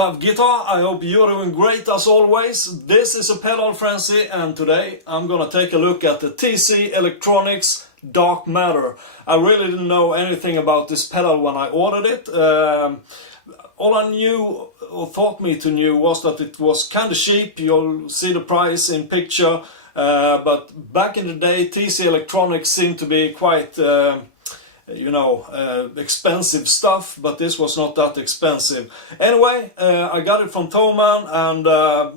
have guitar. I hope you're doing great as always. This is a pedal frenzy, and today I'm gonna take a look at the TC Electronics Dark Matter. I really didn't know anything about this pedal when I ordered it. All I knew or thought me to know was that it was kind of cheap. You'll see the price in picture, but back in the day TC Electronics seemed to be quite expensive stuff, but this was not that expensive. Anyway, I got it from Thomann, and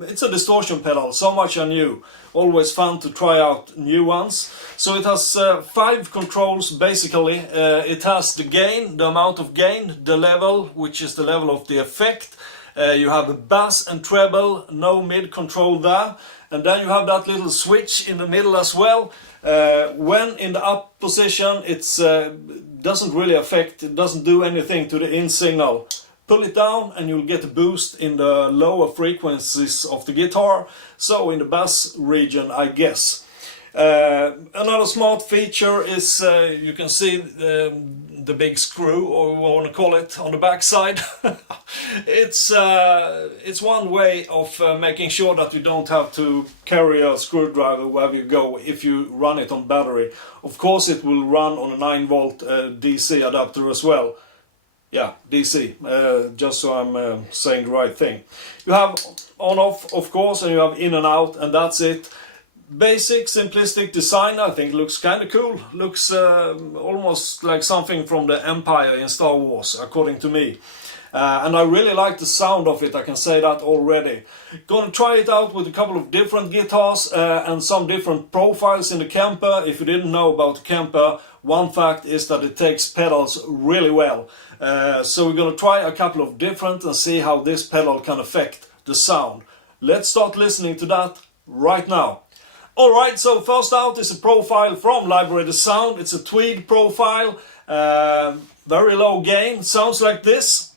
it's a distortion pedal, so much I knew. Always fun to try out new ones. So it has 5 controls basically. It has the gain, the amount of gain, the level, which is the level of the effect. You have a bass and treble, no mid control there. And then you have that little switch in the middle as well. When in the up position, it's doesn't really affect, it doesn't do anything to the in signal. Pull it down and you'll get a boost in the lower frequencies of the guitar, so in the bass region, I guess. Another smart feature is you can see the big screw, or what I want to call it, on the back side. It's one way of making sure that you don't have to carry a screwdriver wherever you go if you run it on battery. Of course it will run on a 9-volt DC adapter as well. Yeah, DC, just so I'm saying the right thing. You have on-off, of course, and you have in and out, and that's it. Basic, simplistic design. I think looks kind of cool. Looks almost like something from the Empire in Star Wars, according to me. And I really like the sound of it, I can say that already. Gonna try it out with a couple of different guitars and some different profiles in the Kemper. If you didn't know about the Kemper, one fact is that it takes pedals really well. So we're gonna try a couple of different and see how this pedal can affect the sound. Let's start listening to that right now. Alright, so first out is a profile from Ready Sound. It's a Tweed profile, very low gain, sounds like this.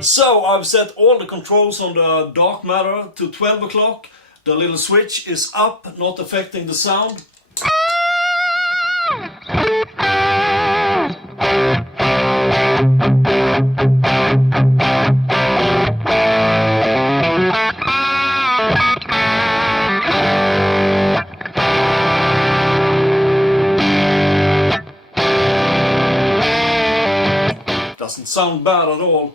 So I've set all the controls on the Dark Matter to 12 o'clock. The little switch is up, not affecting the sound. Doesn't sound bad at all.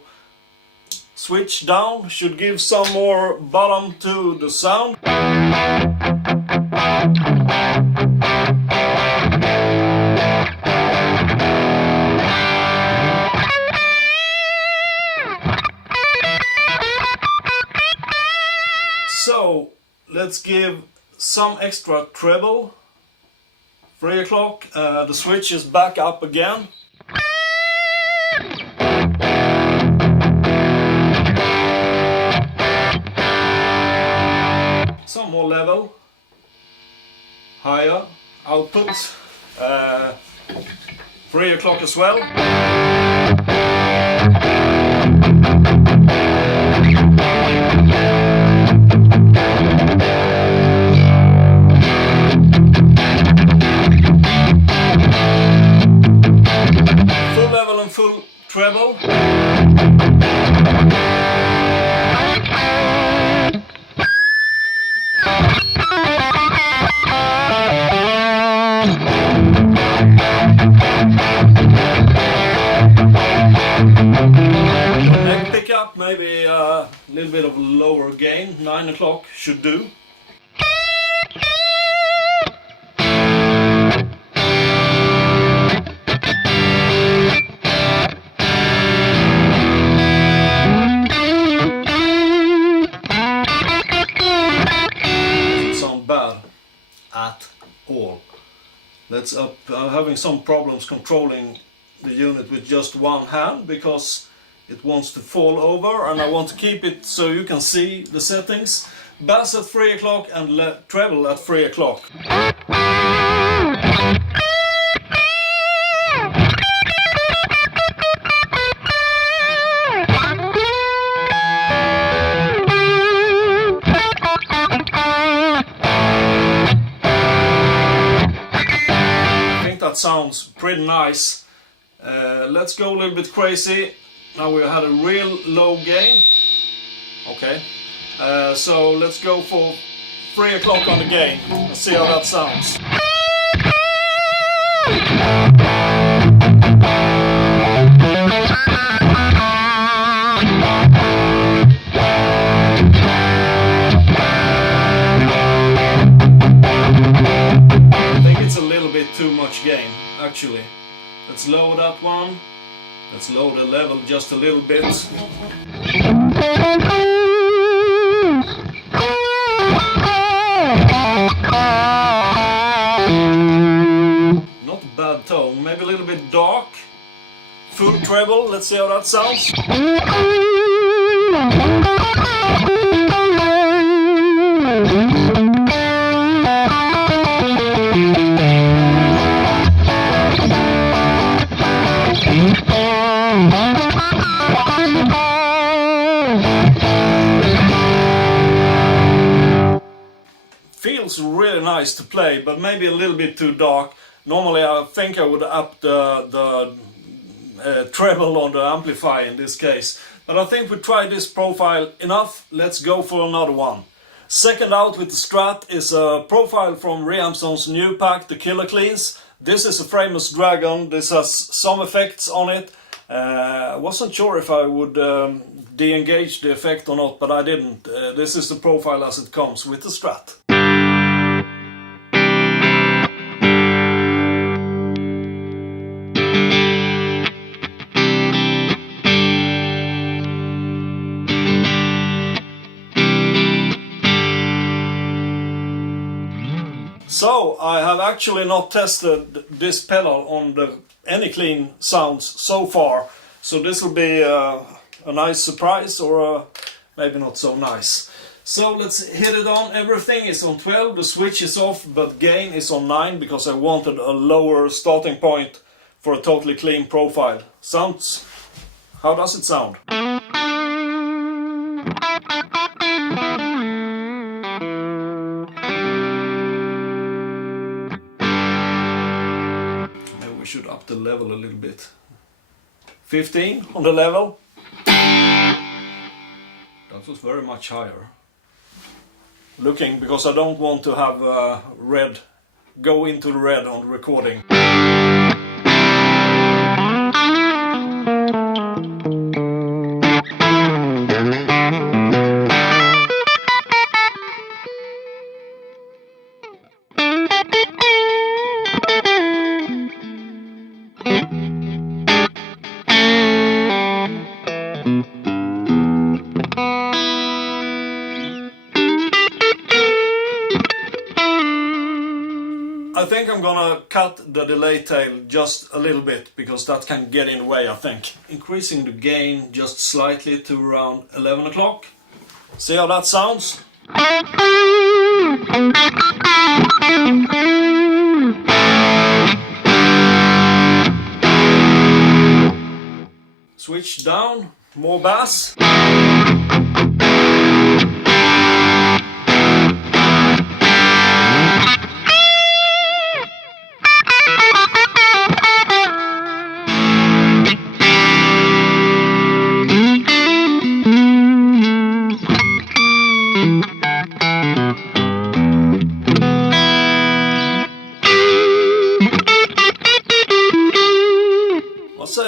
Switch down should give some more bottom to the sound. So let's give some extra treble. 3 o'clock, the switch is back up again. Some more level, higher output, 3 o'clock as well. Full level and full treble. Neck pickup, maybe a little bit of lower gain, 9 o'clock should do. Doesn't sound bad at all. Let's up. I'm having some problems controlling the unit with just one hand because it wants to fall over, and I want to keep it so you can see the settings. Bass at 3 o'clock and treble at 3 o'clock. sounds pretty nice. Let's go a little bit crazy. Now we had a real low gain. Okay, so let's go for 3 o'clock on the gain and see how that sounds. I think it's a little bit too much gain, actually. Let's lower that one. Let's lower the level just a little bit. Not a bad tone, maybe a little bit dark. Full treble, let's see how that sounds. Feels really nice to play, but maybe a little bit too dark. Normally I think I would up the treble on the amplifier in this case. But I think we tried this profile enough. Let's go for another one. Second out with the Strat is a profile from ReamZone's new pack, the Killer Cleans. This is a Framus Dragon. This has some effects on it. I wasn't sure if I would de-engage the effect or not, but I didn't. This is the profile as it comes with the Strat. So, I have actually not tested this pedal on any clean sounds so far, so this will be a nice surprise, or maybe not so nice. So let's hit it on. Everything is on 12, the switch is off, but gain is on 9 because I wanted a lower starting point for a totally clean profile. Sounds... how does it sound? Should up the level a little bit. 15 on the level. That was very much higher. Looking, because I don't want to have red, go into the red on the recording. I think I'm gonna cut the delay tail just a little bit, because that can get in the way, I think. Increasing the gain just slightly to around 11 o'clock. See how that sounds? Switch down, more bass.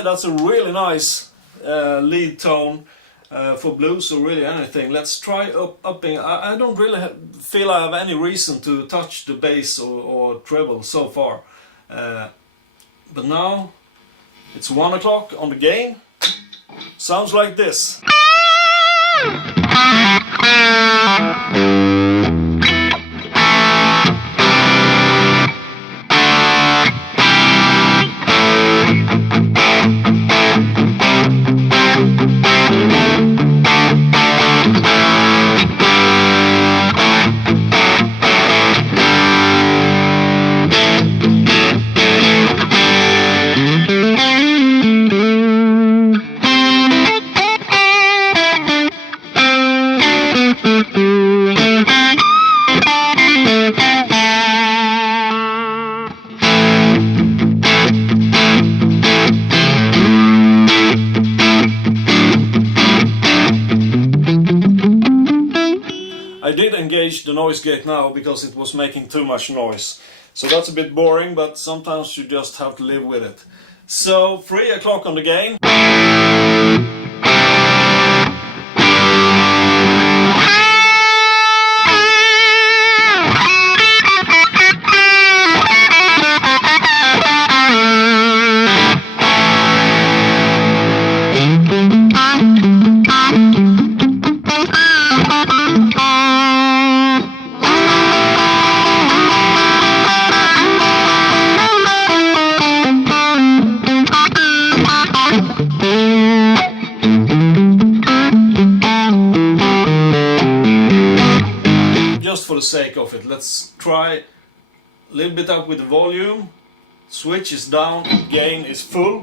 That's a really nice lead tone for blues or really anything. Let's try upping. I don't really feel I have any reason to touch the bass or treble so far. But now it's 1 o'clock on the gain. Sounds like this. engage the noise gate now because it was making too much noise. So that's a bit boring, but sometimes you just have to live with it. So 3 o'clock on the gain. For the sake of it, let's try a little bit up with the volume. Switch is down, gain is full.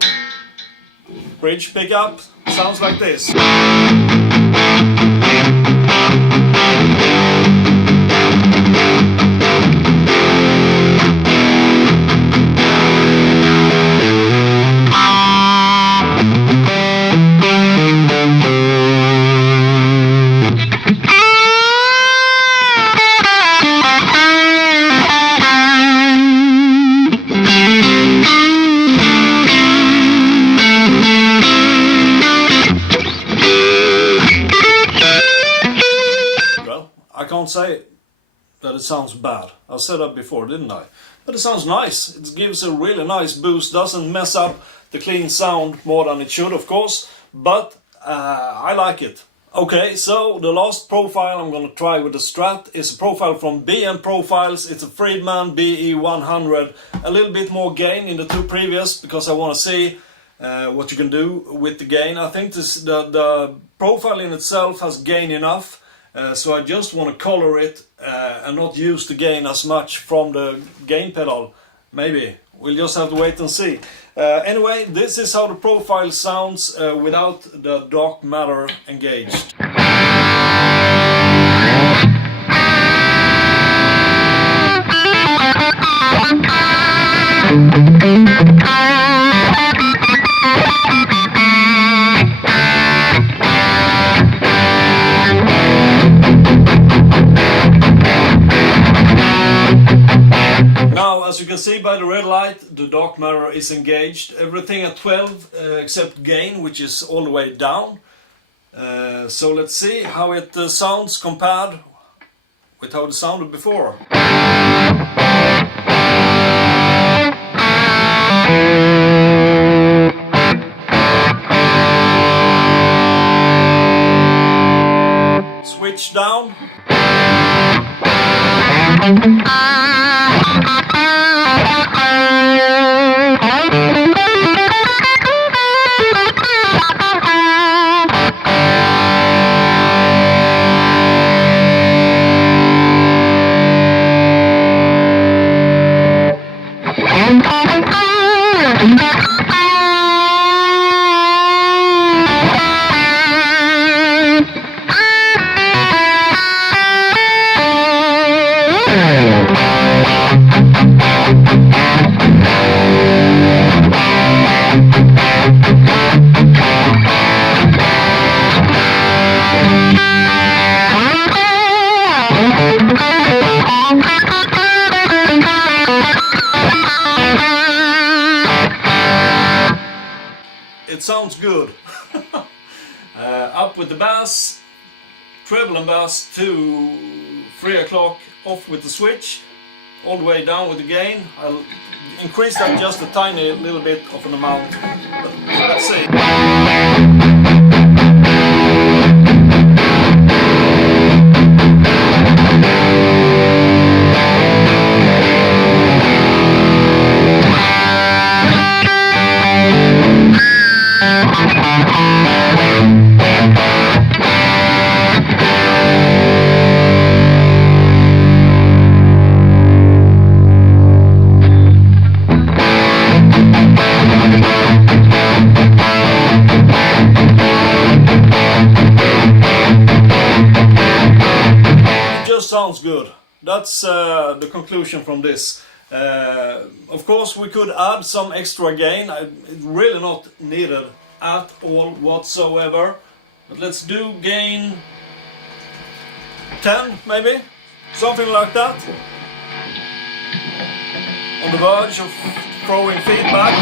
Bridge pickup sounds like this. Say that it sounds bad. I said that before, didn't I? But it sounds nice. It gives a really nice boost. Doesn't mess up the clean sound more than it should, of course. But I like it. Okay, so the last profile I'm gonna try with the Strat is a profile from BE Profiles. It's a Friedman BE 100. A little bit more gain in the two previous because I want to see what you can do with the gain. I think the profile in itself has gain enough. So I just want to color it and not use the gain as much from the gain pedal. Maybe. We'll just have to wait and see. Anyway, this is how the profile sounds without the dark matter engaged. As you can see by the red light, the dark matter is engaged. Everything at 12 except gain, which is all the way down. So let's see how it sounds compared with how it sounded before. Switch down. It sounds good. Up with the bass, treble and bass to 3 o'clock, off with the switch, all the way down with the gain. I'll increase that just a tiny little bit of an amount, but let's see. Sounds good. That's the conclusion from this. Of course we could add some extra gain. It's really not needed at all whatsoever. But let's do gain 10 maybe. Something like that. On the verge of throwing feedback.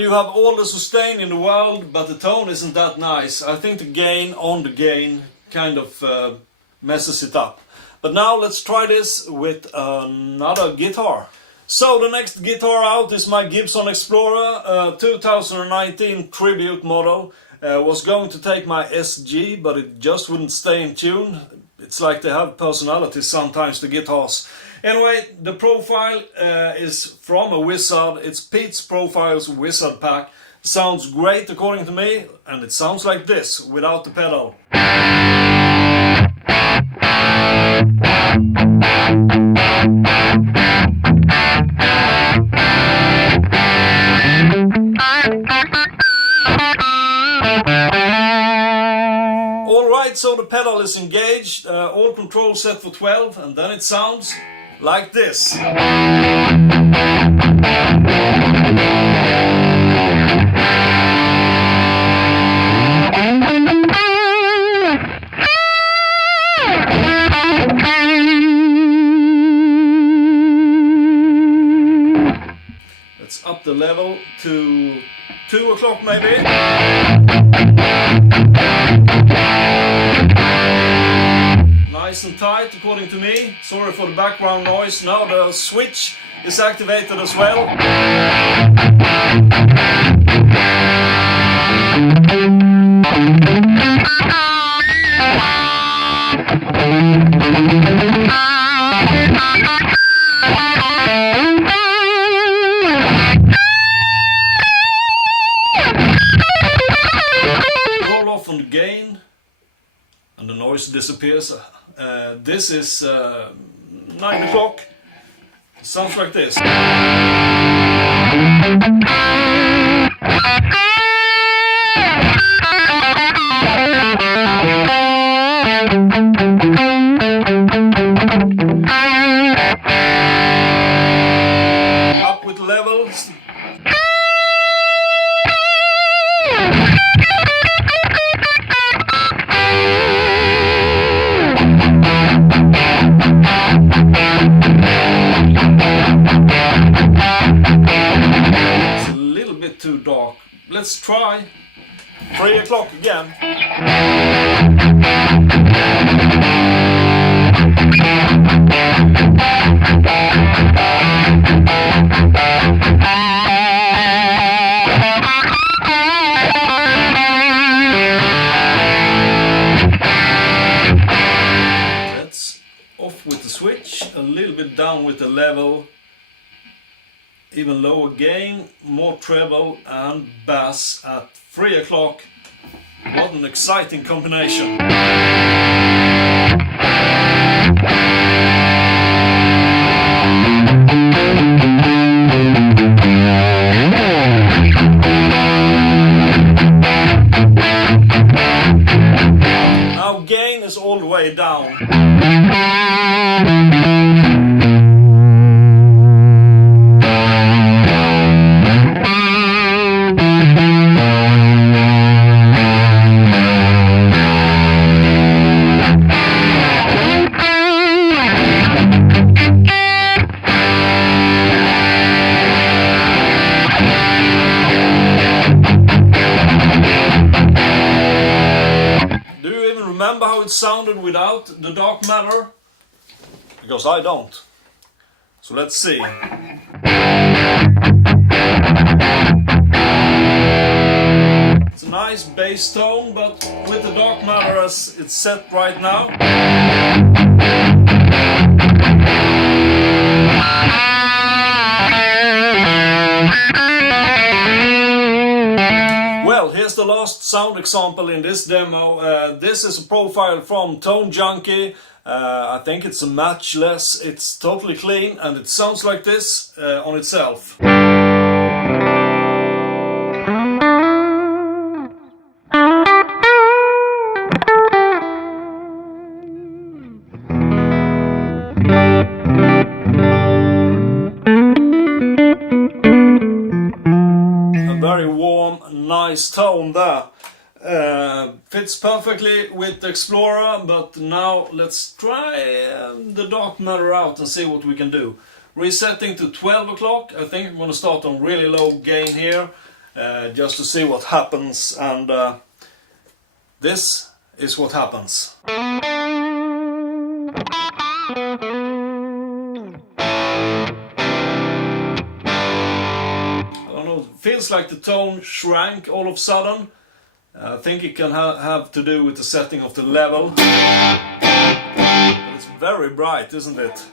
You have all the sustain in the world, but the tone isn't that nice. I think the gain on the gain kind of messes it up. But now let's try this with another guitar. So the next guitar out is my Gibson Explorer 2019 tribute model. Was going to take my SG, but it just wouldn't stay in tune. It's like they have personality sometimes, the guitars. Anyway, the profile is from a Wizard. It's Pete's Profiles Wizard pack. Sounds great according to me, and it sounds like this without the pedal. Alright, so the pedal is engaged, all controls set for 12, and then it sounds like this. Let's up the level to 2 o'clock maybe. Nice and tight according to me. Sorry for the background noise. Now the switch is activated as well. Roll off on the gain and the noise disappears. This is 9 o'clock. Sounds like this. Up with levels. Too dark. Let's try 3 o'clock again. Let's off with the switch, a little bit down with the level. Even lower gain, more treble and bass at 3 o'clock. What an exciting combination. Now gain is all the way down. Remember how it sounded without the dark matter? Because I don't. So let's see. It's a nice bass tone, but with the dark matter as it's set right now. Well, here's the last sound example in this demo. This is a profile from ToneJunkie. I think it's a Matchless. It's totally clean and it sounds like this on itself. Nice tone there. Fits perfectly with the Explorer, but now let's try the dark matter out and see what we can do. Resetting to 12 o'clock. I think I'm going to start on really low gain here, just to see what happens, and this is what happens. Feels like the tone shrank all of a sudden. I think it can have to do with the setting of the level. But it's very bright, isn't it?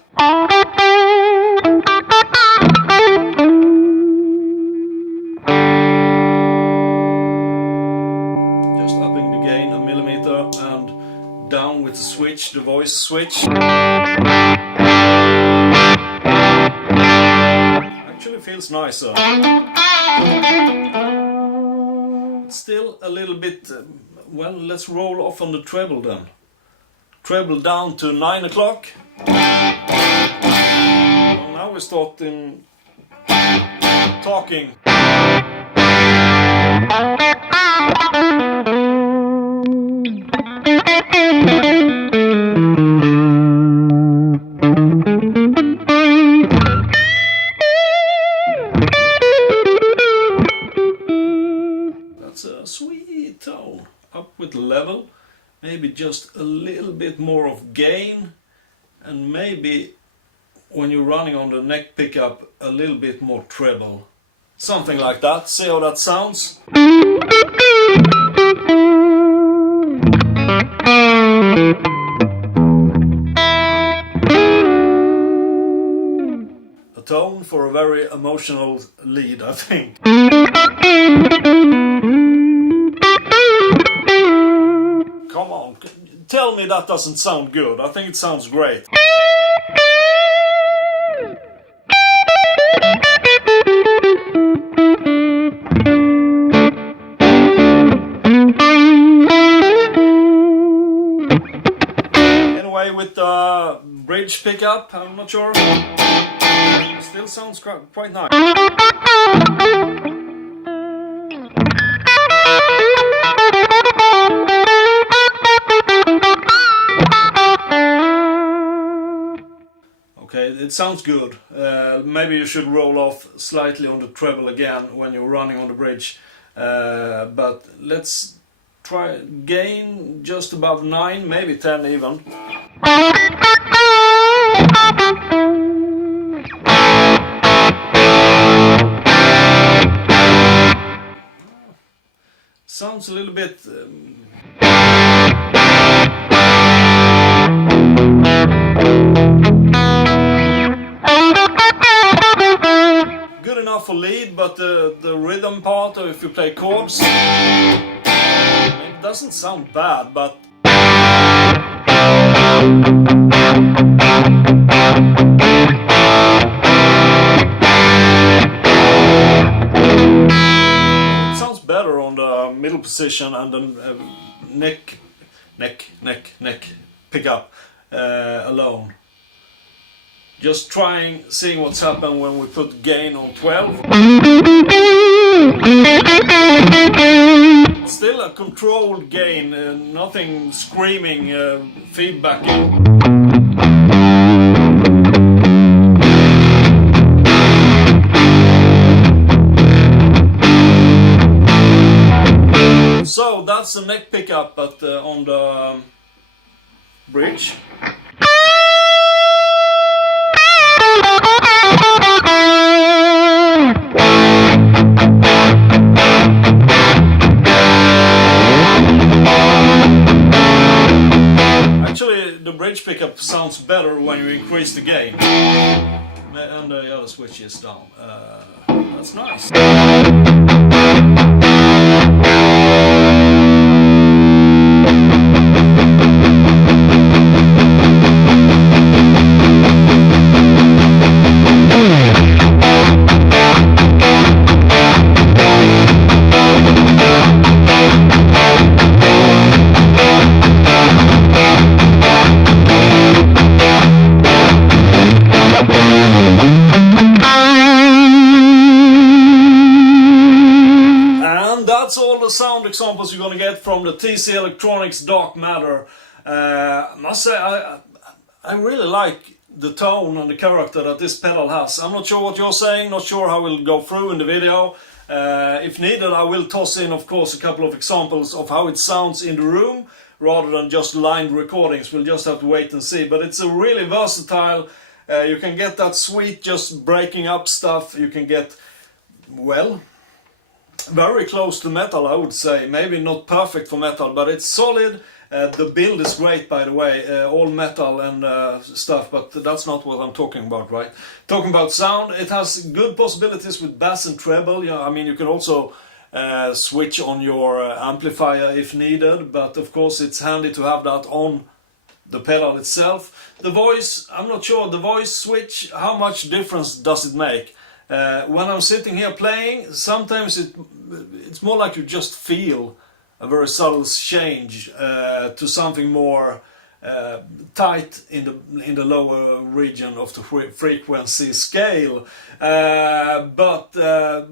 Just upping the gain a millimeter and down with the switch, the voice switch. Actually feels nicer. Still a little bit, well, let's roll off on the treble then. Treble down to 9 o'clock. Well, now we're starting talking. Sweet tone. Up with the level, maybe just a little bit more of gain, and maybe when you're running on the neck pickup a little bit more treble. Something like that. See how that sounds? A tone for a very emotional lead, I think. Come on, tell me that doesn't sound good. I think it sounds great. Anyway, with the bridge pickup, I'm not sure. Still sounds quite nice. Okay, it sounds good. Maybe you should roll off slightly on the treble again when you're running on the bridge. But let's try gain just above 9, maybe 10 even. Sounds a little bit... good enough for lead, but the rhythm part, or if you play chords, it doesn't sound bad, but... it sounds better on the middle position and the neck pickup alone. Just seeing what's happened when we put gain on 12. Still a controlled gain, nothing screaming, feedbacking. So that's the neck pickup on the bridge. Actually, the bridge pickup sounds better when you increase the gain. And the other switch is down. That's nice. examples you're gonna get from the TC Electronics Dark Matter. I must say, I really like the tone and the character that this pedal has. I'm not sure what you're saying, not sure how we'll go through in the video. If needed, I will toss in, of course, a couple of examples of how it sounds in the room, rather than just lined recordings. We'll just have to wait and see. But it's a really versatile. You can get that sweet, just breaking up stuff. You can get, well, very close to metal, I would say. Maybe not perfect for metal, but it's solid. The build is great, by the way, all metal and stuff, but that's not what I'm talking about, right? Talking about sound, it has good possibilities with bass and treble. You know, I mean, you can also switch on your amplifier if needed, but of course it's handy to have that on the pedal itself. The voice, I'm not sure, the voice switch, how much difference does it make? When I'm sitting here playing, sometimes it's more like you just feel a very subtle change to something more tight in the lower region of the frequency scale, but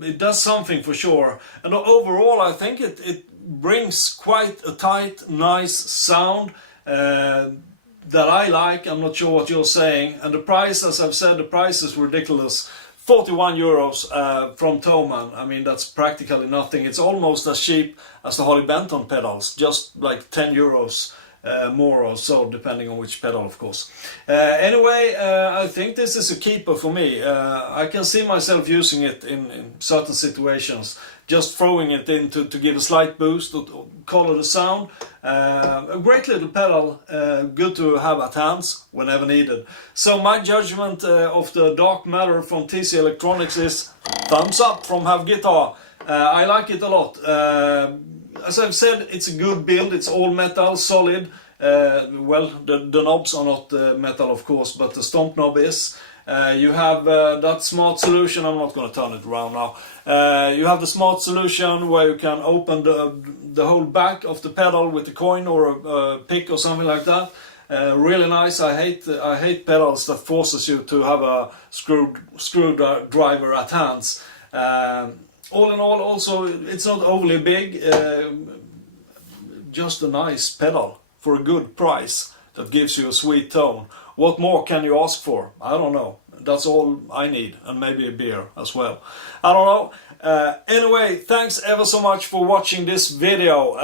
it does something for sure. And overall, I think it brings quite a tight, nice sound that I like. I'm not sure what you're saying. And the price, as I've said, the price is ridiculous. 41 euros from Thomann. I mean, that's practically nothing. It's almost as cheap as the Harley Benton pedals, just like 10 euros more or so, depending on which pedal, of course. Anyway, I think this is a keeper for me. I can see myself using it in certain situations, just throwing it in to give a slight boost, to color the sound. A great little pedal, good to have at hands whenever needed. So my judgment of the Dark Matter from TC Electronics is thumbs up from Have Guitar. I like it a lot. As I've said, it's a good build, it's all metal, solid. Well, the knobs are not metal, of course, but the stomp knob is. You have that smart solution. I'm not going to turn it around now. You have the smart solution where you can open the whole back of the pedal with a coin or a pick or something like that. Really nice. I hate pedals that forces you to have a screwdriver at hands. All in all, also, it's not overly big. Just a nice pedal for a good price that gives you a sweet tone. What more can you ask for? I don't know. That's all I need, and maybe a beer as well. I don't know. Anyway, thanks ever so much for watching this video.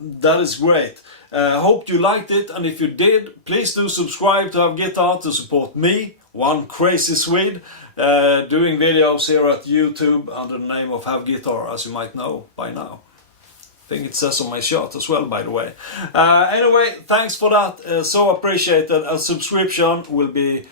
That is great. Hope you liked it, and if you did, please do subscribe to Have Guitar to support me, one crazy Swede, doing videos here at YouTube under the name of Have Guitar, as you might know by now. I think it says on my shirt as well, by the way. Anyway, thanks for that. So appreciated. A subscription will be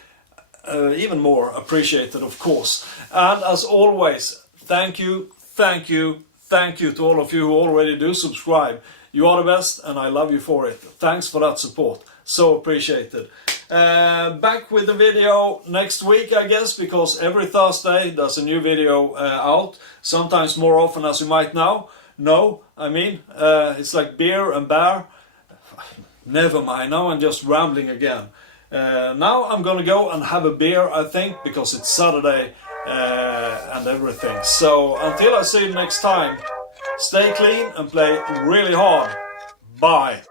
even more appreciated, of course. And as always, thank you to all of you who already do subscribe. You are the best, and I love you for it. Thanks for that support. So appreciated. Back with the video next week, I guess, because every Thursday there's a new video out. Sometimes more often, as you might know. I mean, it's like beer and bear. Never mind, now I'm just rambling again. Now I'm gonna go and have a beer, I think, because it's Saturday and everything. So until I see you next time, stay clean and play really hard. Bye.